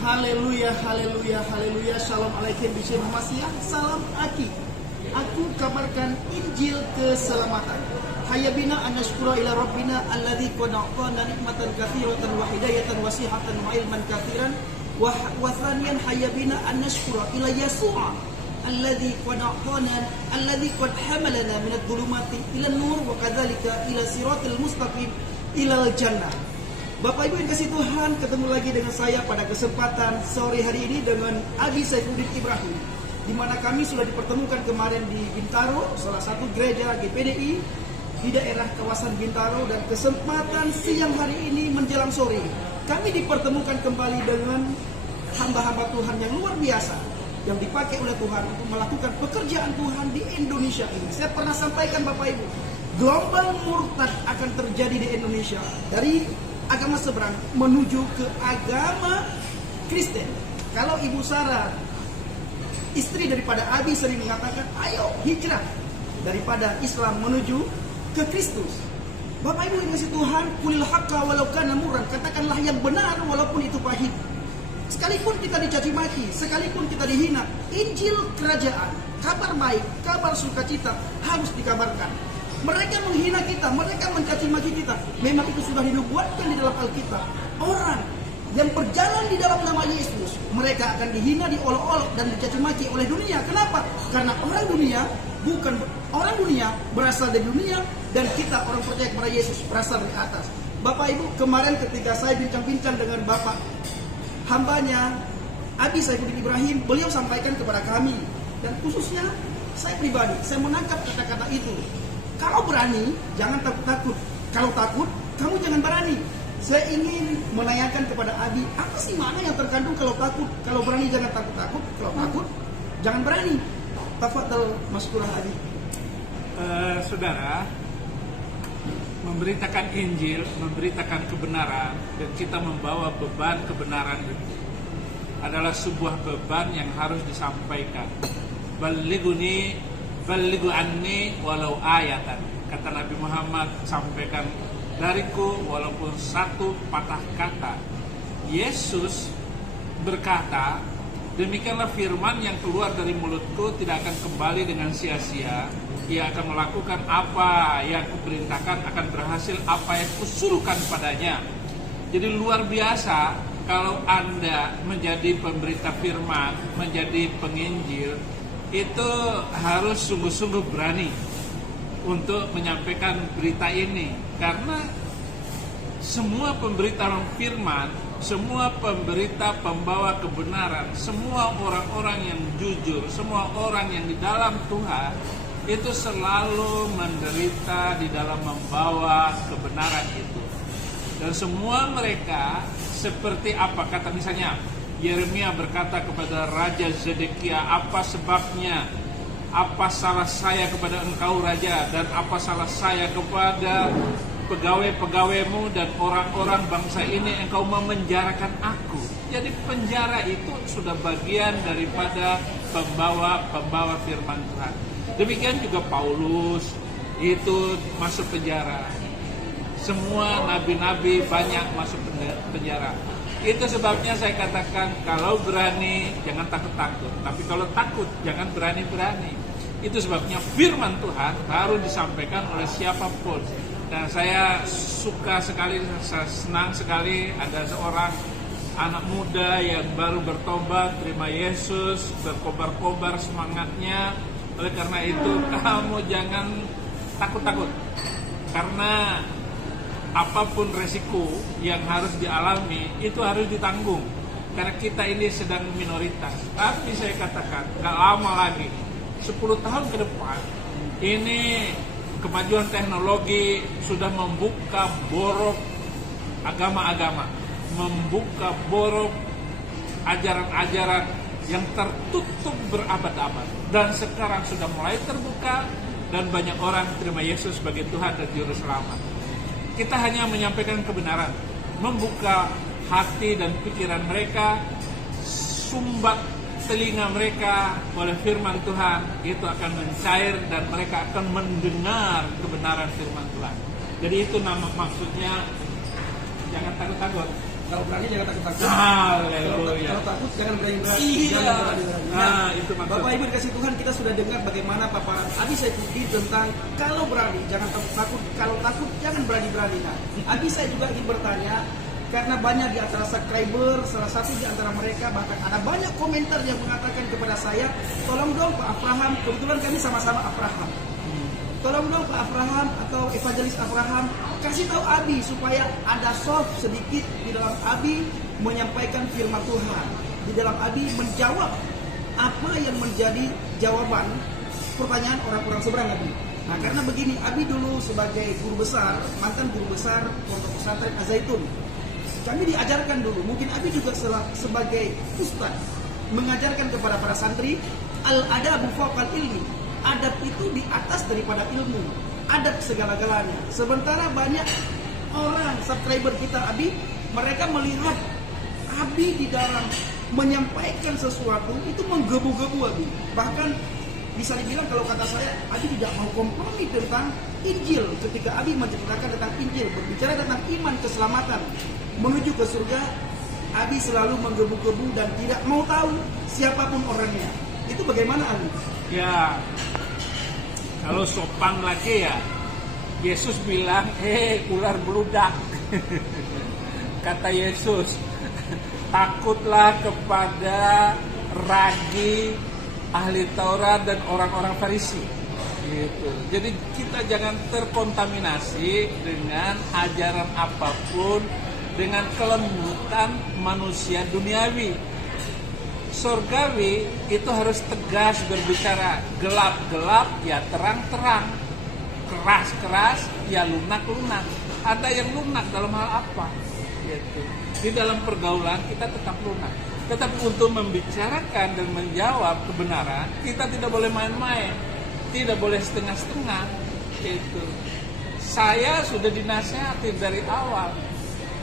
Haleluya, haleluya, haleluya. Shalom alaikum bismillah Masiyah. Salam aki. Aku kabarkan Injil keselamatan. Hayya bina an nashkura ila rabbina alladzi qad a'tana nikmatan katsiratan wa hidayatan wasihatan wa ilman katsiran wa thaniyan hayya bina an nashkura ila Yasu'a alladzi qad a'tana alladzi qad hamalana min adh-dhulumati ila an-nur wa kadzalika ila siratal mustaqim ila al-jannah. Bapak Ibu yang kasih Tuhan, ketemu lagi dengan saya pada kesempatan sore hari ini dengan Abi Saifuddin Ibrahim, di mana kami sudah dipertemukan kemarin di Bintaro, salah satu gereja GPDI di daerah kawasan Bintaro, dan kesempatan siang hari ini menjelang sore kami dipertemukan kembali dengan hamba-hamba Tuhan yang luar biasa yang dipakai oleh Tuhan untuk melakukan pekerjaan Tuhan di Indonesia ini. Saya pernah sampaikan Bapak Ibu, gelombang murtad akan terjadi di Indonesia dari agama seberang menuju ke agama Kristen. Kalau Ibu Sarah, istri daripada Abi, sering mengatakan, ayo hijrah daripada Islam menuju ke Kristus. Bapak Ibu yang kasih Tuhan, kulil haqqa walau kana murran, katakanlah yang benar walaupun itu pahit. Sekalipun kita dicaci maki, sekalipun kita dihina, Injil kerajaan, kabar baik, kabar sukacita harus dikabarkan. Mereka menghina kita, mereka mencaci maki kita, memang itu sudah dinubuatkan di dalam Alkitab. Orang yang berjalan di dalam nama Yesus, mereka akan dihina, diolok-olok dan dicaci maki oleh dunia. Kenapa? Karena orang dunia berasal dari dunia, dan kita orang percaya kepada Yesus berasal dari atas. Bapak Ibu, kemarin ketika saya bincang-bincang dengan Bapak hambanya Abi Saifuddin Ibrahim, beliau sampaikan kepada kami, dan khususnya saya pribadi, saya menangkap kata-kata itu. Kalau berani, jangan takut-takut. Kalau takut, kamu jangan berani. Saya ingin menanyakan kepada Abi, apa sih mana yang terkandung kalau takut? Kalau berani jangan takut-takut, kalau takut jangan berani. Tafadhal Maskurah Abi. Saudara, memberitakan Injil, memberitakan kebenaran, dan kita membawa beban kebenaran itu adalah sebuah beban yang harus disampaikan. Balighu anni walau ayatan, kata Nabi Muhammad, sampaikan dariku walaupun satu patah kata. Yesus berkata, demikianlah firman yang keluar dari mulutku tidak akan kembali dengan sia-sia. Ia akan melakukan apa yang kuperintahkan, akan berhasil apa yang kusuruhkan padanya. Jadi luar biasa kalau Anda menjadi pemberita firman, menjadi penginjil, itu harus sungguh-sungguh berani untuk menyampaikan berita ini. Karena semua pemberita firman, semua pemberita pembawa kebenaran, semua orang-orang yang jujur, semua orang yang di dalam Tuhan, itu selalu menderita di dalam membawa kebenaran itu. Dan semua mereka seperti apa, kata misalnya Yeremia berkata kepada Raja Zedekia, apa sebabnya? Apa salah saya kepada engkau Raja? Dan apa salah saya kepada pegawai-pegawaimu dan orang-orang bangsa ini? Engkau memenjarakan aku. Jadi penjara itu sudah bagian daripada pembawa firman Tuhan. Demikian juga Paulus itu masuk penjara. Semua nabi-nabi banyak masuk penjara. Itu sebabnya saya katakan, kalau berani jangan takut-takut, tapi kalau takut jangan berani-berani. Itu sebabnya firman Tuhan harus disampaikan oleh siapapun. Dan saya suka sekali, saya senang sekali ada seorang anak muda yang baru bertobat, terima Yesus, berkobar-kobar semangatnya. Oleh karena itu kamu jangan takut-takut, karena apapun resiko yang harus dialami itu harus ditanggung, karena kita ini sedang minoritas. Tapi saya katakan, gak lama lagi, 10 tahun ke depan, ini kemajuan teknologi sudah membuka borok agama-agama, membuka borok ajaran-ajaran yang tertutup berabad-abad, dan sekarang sudah mulai terbuka, dan banyak orang terima Yesus sebagai Tuhan dan Juru Selamat. Kita hanya menyampaikan kebenaran, membuka hati dan pikiran mereka, sumbat telinga mereka oleh firman Tuhan, itu akan mencair dan mereka akan mendengar kebenaran firman Tuhan. Jadi itu maksudnya, jangan takut-takut. Kalau berani jangan takut-takut. Haleluya. Kalau takut jangan berani-berani. Iya. Jangan berani-berani. Nah, itu maksud. Bapak Ibu dikasih Tuhan, kita sudah dengar bagaimana paparan Abi Saifuddin tentang kalau berani jangan takut-takut, kalau takut jangan berani-berani. Nah, Abi saya juga ingin bertanya, karena banyak di antara subscriber, salah satu di antara mereka bahkan ada banyak komentar yang mengatakan kepada saya, tolong dong Pak Abraham, kebetulan kami sama-sama Abraham. Tolong dong Pak Abraham atau Evangelis Abraham, kasih tahu Abi supaya ada soft sedikit di dalam Abi menyampaikan firman Tuhan. Di dalam Abi menjawab apa yang menjadi jawaban pertanyaan orang-orang seberang Abi. Nah, karena begini, Abi dulu sebagai guru besar, mantan guru besar Pondok Pesantren Az-Zaitun. Kami diajarkan dulu, mungkin Abi juga sebagai ustaz mengajarkan kepada para santri, al-adabu fawqal ilmi. Adab itu di atas daripada ilmu. Adab segala-galanya. Sementara banyak orang subscriber kita Abi, mereka melihat Abi di dalam menyampaikan sesuatu itu menggebu-gebu Abi. Bahkan bisa dibilang kalau kata saya, Abi tidak mau kompromi tentang Injil. Ketika Abi menceritakan tentang Injil, berbicara tentang iman keselamatan menuju ke surga, Abi selalu menggebu-gebu dan tidak mau tahu siapapun orangnya. Itu bagaimana Abi? Ya, kalau sopan lagi ya, Yesus bilang, ular beludak. Kata Yesus, takutlah kepada ragi ahli Taurat dan orang-orang Farisi. Gitu. Jadi kita jangan terkontaminasi dengan ajaran apapun, dengan kelembutan manusia duniawi. Surgawi itu harus tegas berbicara, gelap-gelap ya terang-terang, keras-keras ya lunak-lunak. Ada yang lunak dalam hal apa? Gitu. Di dalam pergaulan kita tetap lunak. Tetapi untuk membicarakan dan menjawab kebenaran, kita tidak boleh main-main, tidak boleh setengah-setengah. Gitu. Saya sudah dinasihati dari awal,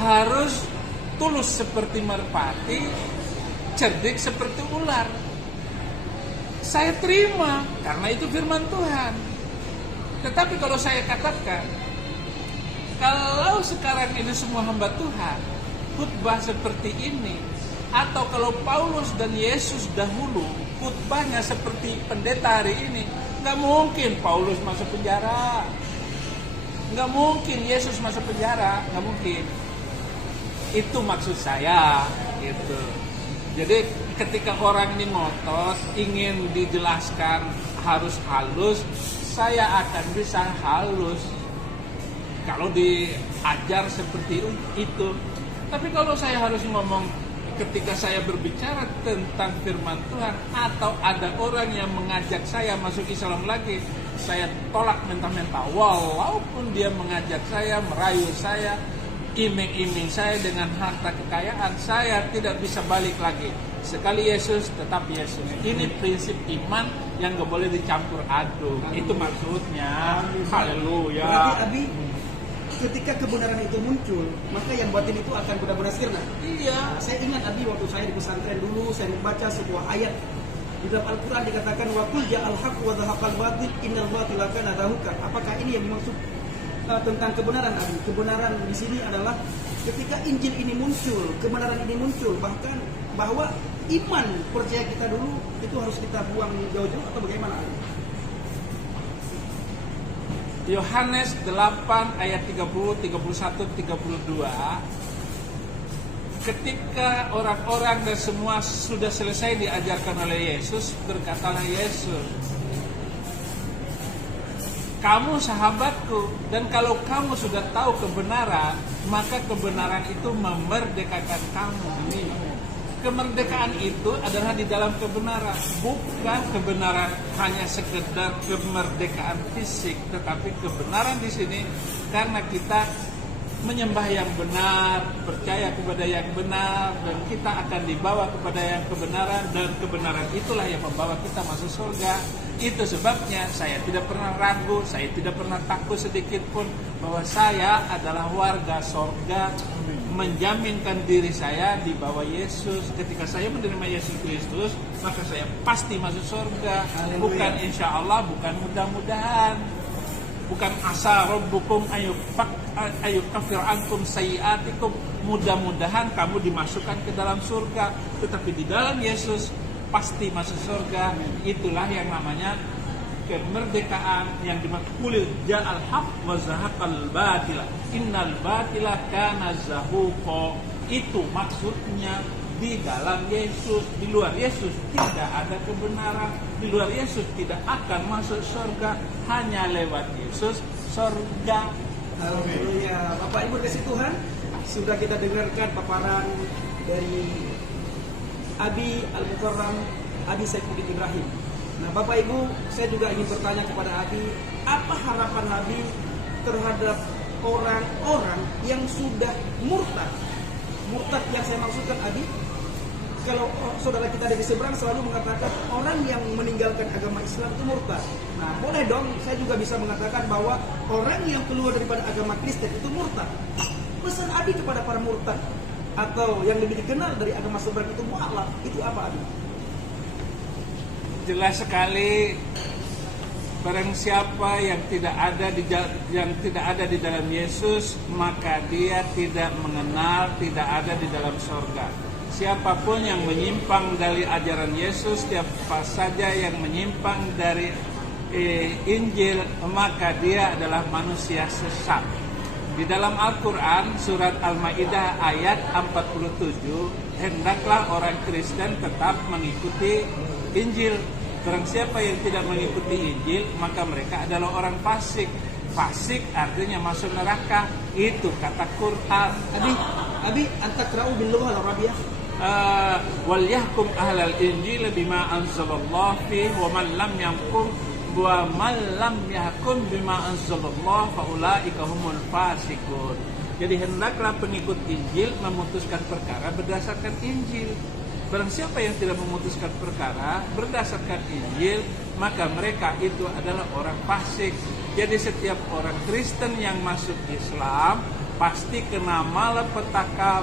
harus tulus seperti merpati, cerdik seperti ular. Saya terima karena itu firman Tuhan. Tetapi kalau saya katakan, kalau sekarang ini semua hamba Tuhan khutbah seperti ini, atau kalau Paulus dan Yesus dahulu khutbahnya seperti pendeta hari ini, nggak mungkin Paulus masuk penjara, nggak mungkin Yesus masuk penjara, nggak mungkin. Itu maksud saya, gitu. Jadi ketika orang ini ngotot ingin dijelaskan harus halus, saya akan bisa halus kalau diajar seperti itu. Tapi kalau saya harus ngomong ketika saya berbicara tentang firman Tuhan, atau ada orang yang mengajak saya masuk Islam lagi, saya tolak mentah-mentah. Walaupun dia mengajak saya, merayu saya, iming-iming saya dengan harta kekayaan, saya tidak bisa balik lagi. Sekali Yesus, tetap Yesus. Ini prinsip iman yang gak boleh dicampur aduk. Itu maksudnya. Haleluya. Berarti Abi, ketika kebenaran itu muncul, maka yang batin itu akan benar-benar sirna. Iya. Saya ingat Abi waktu saya di pesantren dulu, saya membaca sebuah ayat di dalam Al-Quran dikatakan wa qul ja'al haqq wa dhahaqal batil innal batila kana zahuqa. Apakah ini yang dimaksud tentang kebenaran Abi? Kebenaran di sini adalah ketika Injil ini muncul, kebenaran ini muncul, bahkan bahwa iman percaya kita dulu itu harus kita buang jauh-jauh, atau bagaimana Abi? Yohanes 8 ayat 30, 31, 32. Ketika orang-orang dan semua sudah selesai diajarkan oleh Yesus, berkatalah Yesus, kamu sahabatku, dan kalau kamu sudah tahu kebenaran, maka kebenaran itu memerdekakan kamu. Kemerdekaan itu adalah di dalam kebenaran, bukan kebenaran hanya sekedar kemerdekaan fisik, tetapi kebenaran di sini karena kita menyembah yang benar, percaya kepada yang benar, dan kita akan dibawa kepada yang kebenaran, dan kebenaran itulah yang membawa kita masuk surga. Itu sebabnya saya tidak pernah ragu, saya tidak pernah takut sedikit pun bahwa saya adalah warga surga, menjaminkan diri saya di bawah Yesus. Ketika saya menerima Yesus Kristus, maka saya pasti masuk surga. Bukan insya Allah, bukan mudah-mudahan, bukan asa rabbukum ayyukafir ankum sayiatikum mudah-mudahan kamu dimasukkan ke dalam surga. Tetapi di dalam Yesus pasti masuk surga. Itulah yang namanya kemerdekaan yang dimaksud qul ja'al haq wa zahaqal batila innal batila kana zahuqa. Itu maksudnya di dalam Yesus. Di luar Yesus tidak ada kebenaran. Di luar Yesus tidak akan masuk surga. Hanya lewat Yesus surga. Haleluya. Bapak Ibu kasih Tuhan, sudah kita dengarkan paparan dari Abi Al-Mukarram, Abi Saifuddin Ibrahim. Nah, Bapak Ibu, saya juga ingin bertanya kepada Abi, apa harapan Abi terhadap orang-orang yang sudah murtad? Murtad yang saya maksudkan, Abi, kalau saudara kita dari seberang selalu mengatakan orang yang meninggalkan agama Islam itu murtad. Nah, boleh dong saya juga bisa mengatakan bahwa orang yang keluar daripada agama Kristen itu murtad. Pesan Abi kepada para murtad atau yang lebih dikenal dari agama seberang itu mu'alaf, itu apa, Abi? Jelas sekali, barang siapa yang tidak ada di dalam Yesus, maka dia tidak mengenal, tidak ada di dalam surga. Siapapun yang menyimpang dari ajaran Yesus, siapa saja yang menyimpang dari Injil, maka dia adalah manusia sesat. Di dalam Al-Quran, surat Al-Ma'idah ayat 47, hendaklah orang Kristen tetap mengikuti Injil. Barang siapa yang tidak mengikuti Injil, maka mereka adalah orang fasik. Fasik artinya masuk neraka. Itu kata Quran. Abi antakra'u bil lughah al-arabiyyah. Wal yahkum ahlal injil bima anzalallah fi wa man lam yahkum wa man lam yahkum bima anzalallah fa ulaika humul fasikun. Jadi hendaklah pengikut Injil memutuskan perkara berdasarkan Injil. Barang siapa yang tidak memutuskan perkara berdasarkan Injil, maka mereka itu adalah orang fasik. Jadi setiap orang Kristen yang masuk Islam pasti kena malapetaka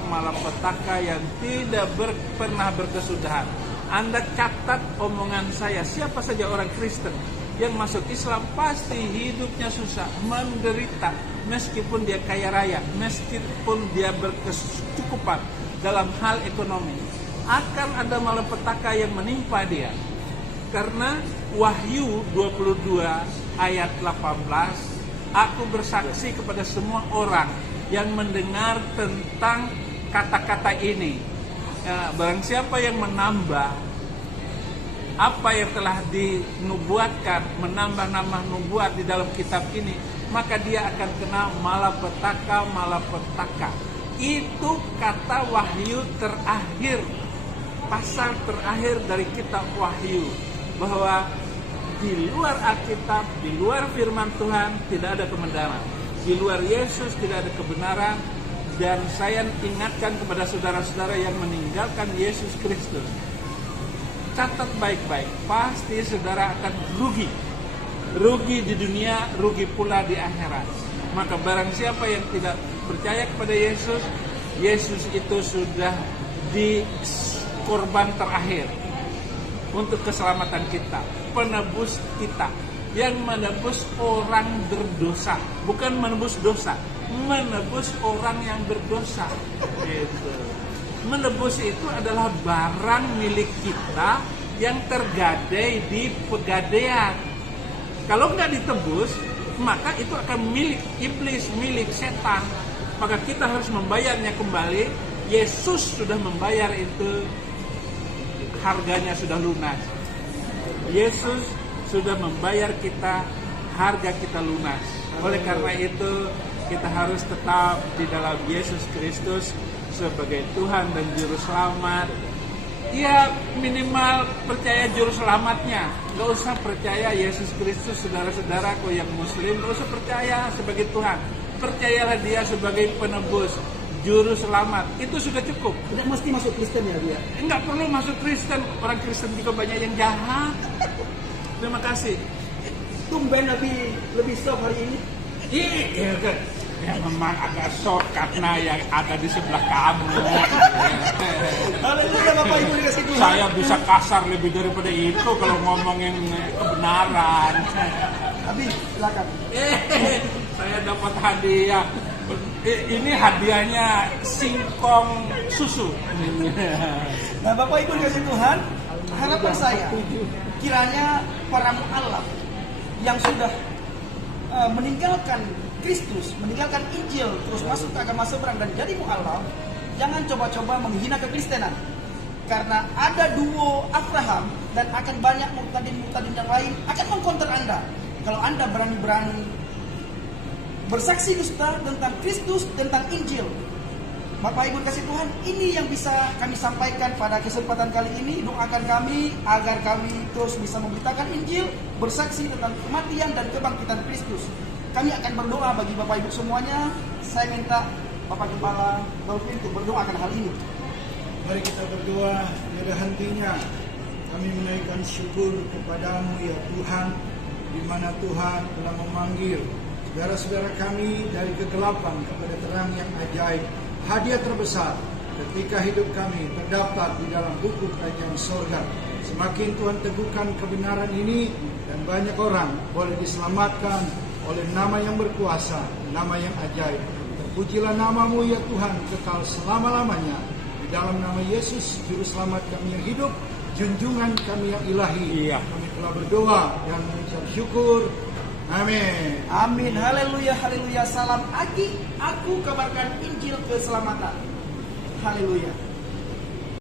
yang tidak pernah berkesudahan. Anda catat omongan saya, siapa saja orang Kristen yang masuk Islam pasti hidupnya susah, menderita, meskipun dia kaya raya, meskipun dia berkecukupan dalam hal ekonomi. Akan ada malapetaka yang menimpa dia. Karena Wahyu 22 ayat 18, aku bersaksi kepada semua orang yang mendengar tentang kata-kata ini. Barang siapa yang menambah apa yang telah dinubuatkan, menambah-nambah nubuat di dalam kitab ini, maka dia akan kena malapetaka. Itu kata Wahyu terakhir, pasal terakhir dari kitab Wahyu, bahwa di luar Alkitab, di luar firman Tuhan tidak ada kebenaran. Di luar Yesus tidak ada kebenaran. Dan saya ingatkan kepada saudara-saudara yang meninggalkan Yesus Kristus, catat baik-baik, pasti saudara akan rugi. Rugi di dunia, rugi pula di akhirat. Maka barang siapa yang tidak percaya kepada Yesus, Yesus itu sudah di korban terakhir untuk keselamatan kita, penebus kita, yang menebus orang berdosa, bukan menebus dosa, menebus orang yang berdosa. Gitu. Menebus itu adalah barang milik kita yang tergadai di pegadaian. Kalau nggak ditebus, maka itu akan milik iblis, milik setan. Maka kita harus membayarnya kembali. Yesus sudah membayar itu, harganya sudah lunas. Yesus sudah membayar kita, harga kita lunas. Oleh karena itu, kita harus tetap di dalam Yesus Kristus sebagai Tuhan dan Juru Selamat. Ya, minimal percaya Juru Selamatnya. Gak usah percaya Yesus Kristus, saudara-saudaraku yang Muslim, gak usah percaya sebagai Tuhan. Percayalah dia sebagai penebus, Juru Selamat. Itu sudah cukup. Tidak mesti masuk Kristen ya dia. Enggak perlu masuk Kristen. Orang Kristen juga banyak yang jahat. Terima kasih. Tumben lebih soft hari ini. Iya kan. Ya memang agak shock karena yang ada di sebelah kamu. Haleluya, Bapak Ibu dikasih Tuhan. Saya bisa kasar lebih daripada itu kalau ngomongin kebenaran. Abi, silakan. Saya dapat hadiah Ini hadiahnya singkong susu. Nah, Bapak Ibu dikasih Tuhan, harapan saya kiranya para mu'alaf yang sudah meninggalkan Kristus, meninggalkan Injil, terus masuk ke agama seberang dan jadi mu'alaf, jangan coba-coba menghina kekristenan. Karena ada duo Abraham dan akan banyak murtadin-murtadin yang lain akan mengkonter Anda. Kalau Anda berani-berani bersaksi dusta tentang Kristus, tentang Injil. Bapak Ibu kasih Tuhan, ini yang bisa kami sampaikan pada kesempatan kali ini. Doakan kami agar kami terus bisa memberitakan Injil, bersaksi tentang kematian dan kebangkitan Kristus. Kami akan berdoa bagi Bapak Ibu semuanya. Saya minta Bapak Kepala Dolphin untuk berdoa akan hal ini. Mari kita berdoa, tiada hentinya kami menaikkan syukur kepadamu ya Tuhan, di mana Tuhan telah memanggil saudara-saudara kami dari kegelapan kepada terang yang ajaib. Hadiah terbesar ketika hidup kami terdaftar di dalam buku kerajaan sorga. Semakin Tuhan teguhkan kebenaran ini dan banyak orang boleh diselamatkan oleh nama yang berkuasa, nama yang ajaib. Terpujilah namamu ya Tuhan kekal selama-lamanya. Di dalam nama Yesus, Juru Selamat kami yang hidup, junjungan kami yang ilahi. Kami telah berdoa dan mengucap syukur. Amin. Amin. Haleluya, haleluya. Salam Aki. Aku kabarkan Injil keselamatan. Haleluya.